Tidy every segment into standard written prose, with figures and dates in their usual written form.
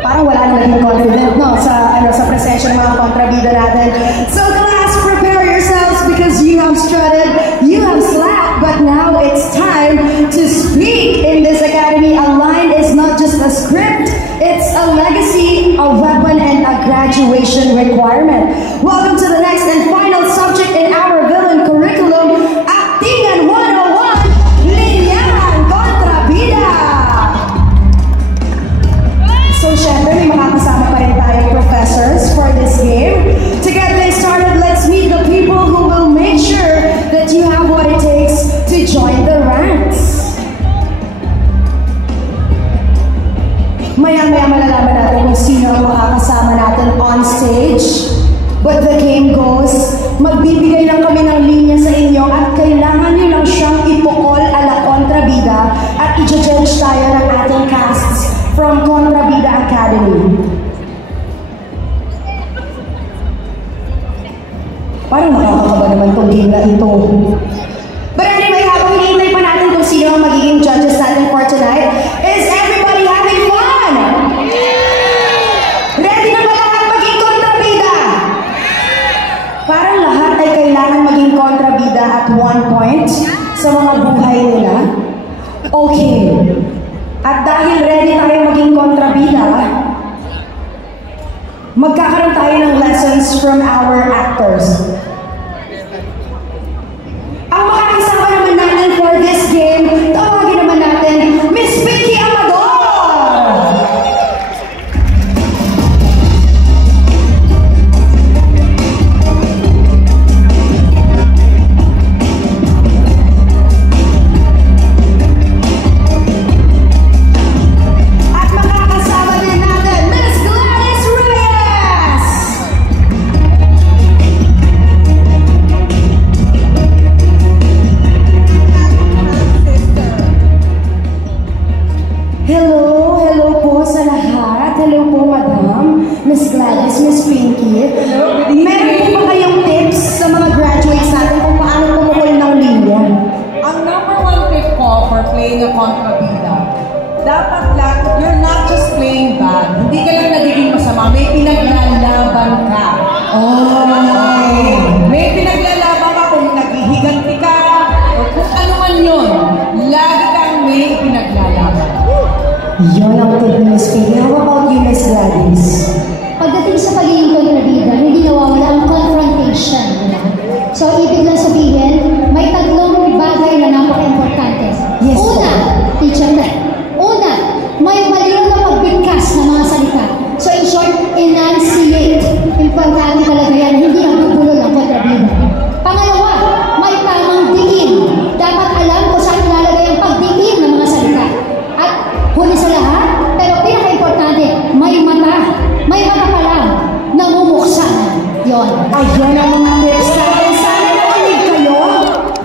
Parang wala na naging confident, no? Sa presensya ng mga kontrabida natin. So class, prepare yourselves because you have strutted, you have slapped, but now it's time to speak in this academy. A line is not just a script, it's a legacy, a weapon, and a graduation requirement. Welcome to the next and final subject in our villain curriculum, Aktingan 101, Linyahan Kontrabida! So syempre, may makakasama pa rin tayong professors for this game. To get things started, let's meet the people who will make sure that you have what it takes to join the ranks. Maya-maya malalaman natin kung sino ang makakasama natin on stage. But the game goes, magbibigay lang kami ng linya sa inyo at kailangan nyo lang siyang ipukol ala kontrabida at i-judge tayo ng ating casts from Kontrabida Academy. Parang nakakakaba naman itong game na ito. But anyway, habang hinihintay pa natin kung sino ang magiging judges natin for tonight, is everybody having fun? Ready na ba lahat maging kontrabida? Parang lahat ay kailangan maging kontrabida at one point sa mga buhay nila. Okay. At dahil ready tayo maging kontrabida, magkakaroon tayo ng lessons from our actors. Ang makakasama naman natin for this game, tawagin naman natin, Miss Pinky Amador! Miss Gladys, Miss Pinky, meron po ba kayong tips sa mga graduates natin kung paano pumukul ng linya? Ang number one tip ko for playing a kontrabida, dapat lang, you're not just playing bad. Hindi ka lang nagiging masama, may pinaglalaban ka. Okay. May pinaglalaban ka kung naghihiganti ka, o kung ano man yun. Lagi kang may pinaglalaban. Yun ang tip ni Miss Pinky. How about you, Miss Gladys? Pagdating sa pagiging kontrabida, hindi nawawala ang confrontation. So, ibig lang sabihin, may tatlong bagay na napaka-importante. Yes, Una, teacher na. Una, may maliw na pagbigkas ng mga salita. So, in short, enunciate. Importante talaga yan, hindi ang pagbulo ng kontrabida. Pangalawa, may tamang diin. Dapat alam kung saan ilalagay ang pagdiin ng mga salita. At huli sa lahat, pero pinaka-importante, may mata. May mata pa lang, namumuksan. Yun. Ayun ang mga tips natin. Sana nakinig kayo.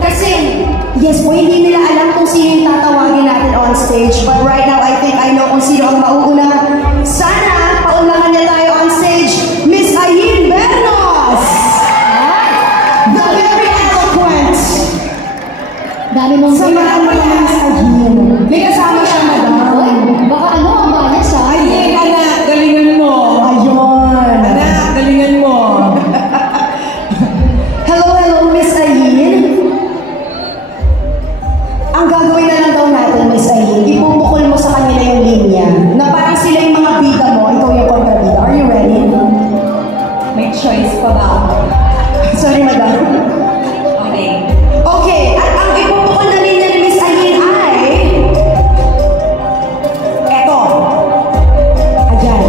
Kasi, yes po, hindi nila alam kung sino yung tatawagin natin on stage. But right now, I think I know kung sino ang mauuna. Sana, paunahan niya tayo on stage, Miss Ayin Bernos! The very eloquent. Dami mong sa mga Miss Ayin. May kasama siya, madam. Baka ano ang bias ha? Ay, anak, galingan mo. Ayun. Anak, galingan mo. Hello, Miss Ayin. Ang gagawin na lang daw natin, Miss Ayin, ipupukol mo sa kanila yung linya na parang sila yung mga bida mo, ikaw yung kontrabida. Are you ready? May choice pa ba ako? Sorry, madam. Okay. Okay, at ang ipupukol na linya ni Miss Ayin ay eto. Ayan.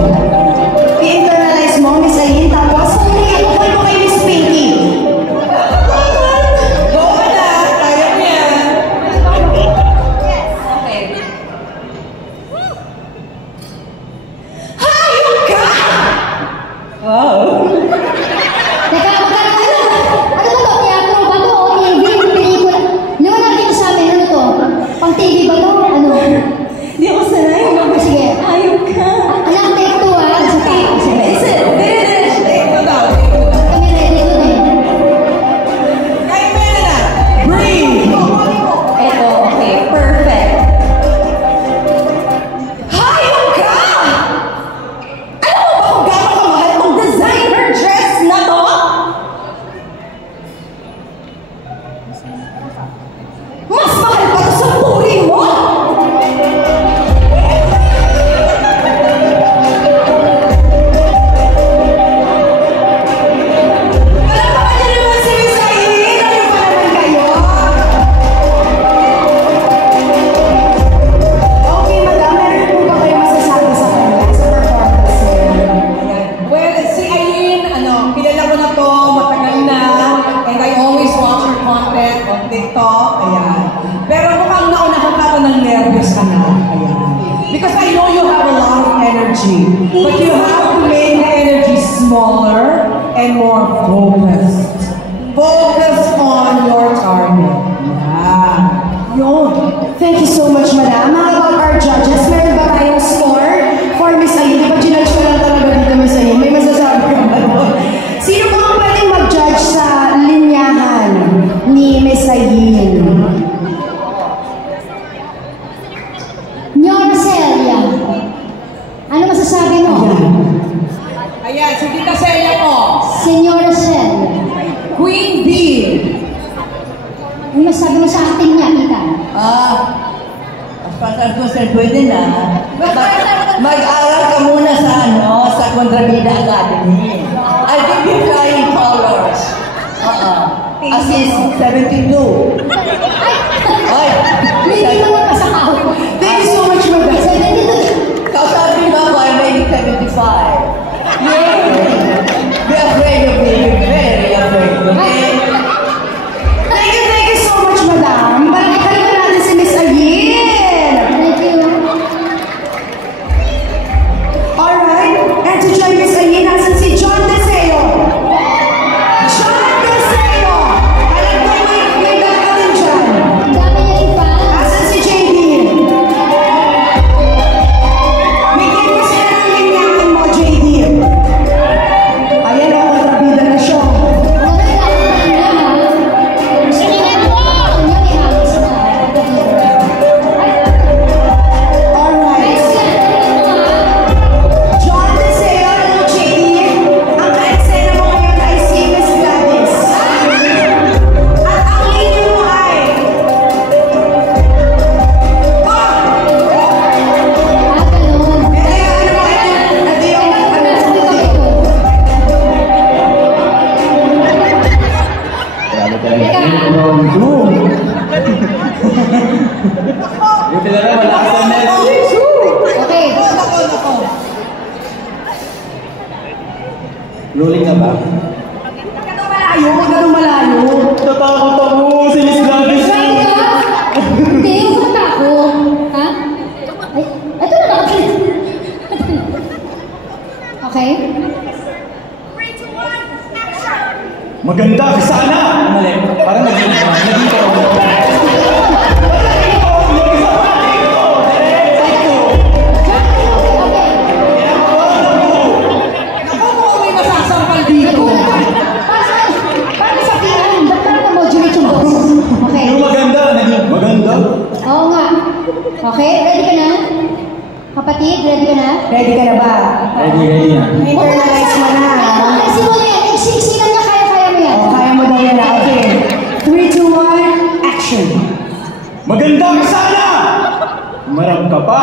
I-internalize mo, Miss Ayin, tapos ipupukol mo kay Miss Pinky. Go na! Kaya mo yan. Okay. Hayop ka! Wow. Teka, magkano ano ba to? Teatro ba to? O TV? Pelikula? Liwanag dito sa amin, ano to? Pang TV ba to? Ano? Hindi ako sanay. Sige. Ayok ka. Alam, take two ha. Sige. Is it? Finish! Take it out. Kami ready to eh. Kaya mo yan na. Breathe! Ito, okay. Perfect. Hayop ka! But you have to make the energy smaller and more focused. Focus on your target. Yeah. Yun. Thank you so much, madam. How about our judges? Meron ba tayong score for Miss Ayin? Di ba ginudge ko lang talaga dito, Miss Ayin? May masasabi ka ba doon? Sino po ang pwedeng mag-judge sa linyahan ni Miss Ayin? Nyora Celia. Ano masasabi mo? Ayan, si Tita Celia po. Senyora Celia. Queen B. Ano masasabi mo sa acting niya, tita? As far as concerned, pwede na. Mag-aral ka muna sa Kontrabida Academy. I give you flying colors. Assist 72. Ay! Hindi mo napasakaw. Thank you so much, madam. Kausapin mo ako, I'm making 75. Yay! Be afraid of me. Be very afraid of me. Thank you so much, madam. Balikan naman natin si Miss Ayin. Thank you. Alright, and to join Miss Ayin, nasan si John Deseo? John Deseo! Alam ko may dakalan dyan. Ang dami niya rin pa. Asan si JD? Bigyan mo sila ng linyahan mo, JD. Ayan o, kontrabida na siya. Alright. John Deseo, no JD. Ang ka-eksena mo ngayon ay si Miss Gladys. At ang linya mo ay... Buti na lang, malakas ang net. Okay. Rolling ka ba? Huwag ka nung malayo. Tatakot ako si Miss Gladys. Ready ka? Hindi, huwag ka ako. Ha? Ay, ito na nakakalit. Okay? Maganda ka sana! Mali, parang naging ako. Okay. Naku, mukhang may masasampal dito. Paano sabihin? Ba't parang na-modulate yung boss? Okay. Yung maganda, naging maganda. Oo nga. Okay, ready ka na? Kapatid, ready ka na? Ready ka na ba? Ready na. Internalize mo na. Kasi mo yan, iksiksinan niya, kaya-kaya mo yan. O, kaya mo daw yan na. Okay. 3, 2, 1, action. Maganda ka sana! Marap ka pa.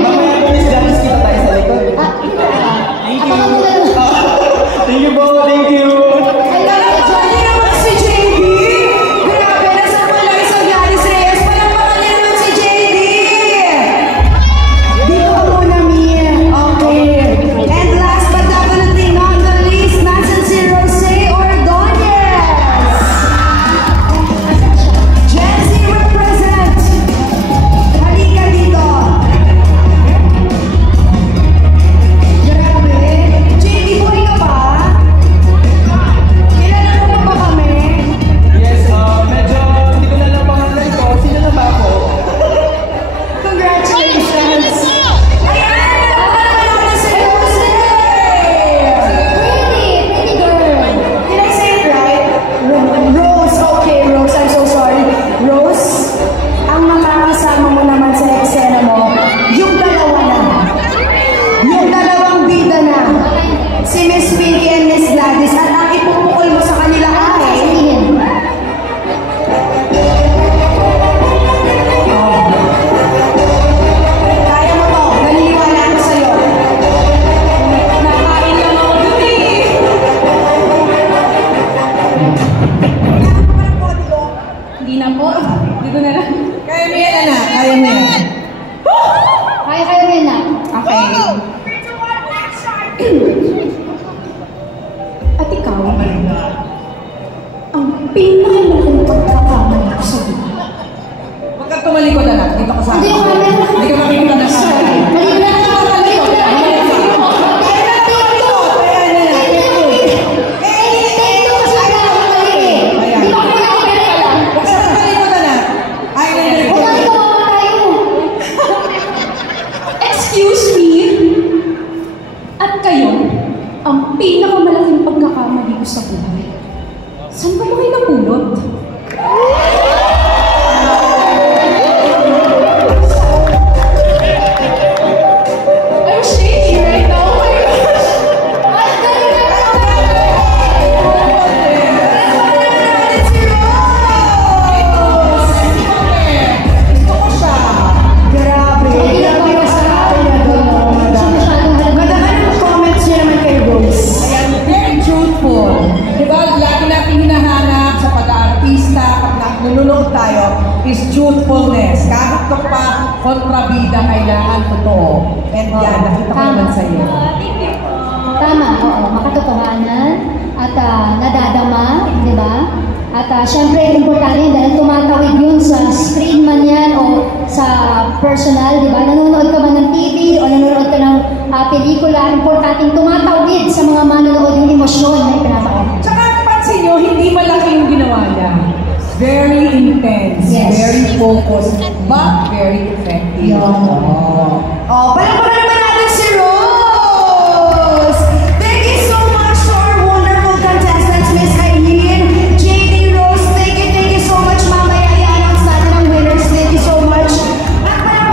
Mamaya po Miss Gladys, kita tayo sa likod. Hindi pinakamalaking pagkakamali ko sa buhay. Huwag kang tumalikod na lang. Dito ka sa akin. Hindi ko alam. Hindi ka makikita na sa akin. Mali na ako. Mali na ako. Excuse me? At kayo, ang pinakamalaking pagkakamali ko sa buhay. Saan ba kayo napulot? I'm shaking right now. Oh my gosh! Grabe. Grabe yung sa akin na doon. Magandang comments niya naman kay Rose. Ayan, very truthful. Diba, lagi natin hinahanap sa pag-aartista, pag nanonood tayo, is truthfulness. Kahit ka pa kontrabida, kailangan totoo. And yan, nakita ko naman sa iyo. Tama, oo. Makatotohanan at nadadama, di ba? At syempre, importante yun dahil tumatawid yun sa screen man yan o sa personal, di ba? Nanonood ka man ng TV o nanonood ka ng pelikula, importante tumatawid sa mga manonood yung emosyon na ipinapakita. Tsaka pansin nyo, hindi malaki yung ginawa niya. Very intense, Yes. very focused, but very effective. Yun. Oh.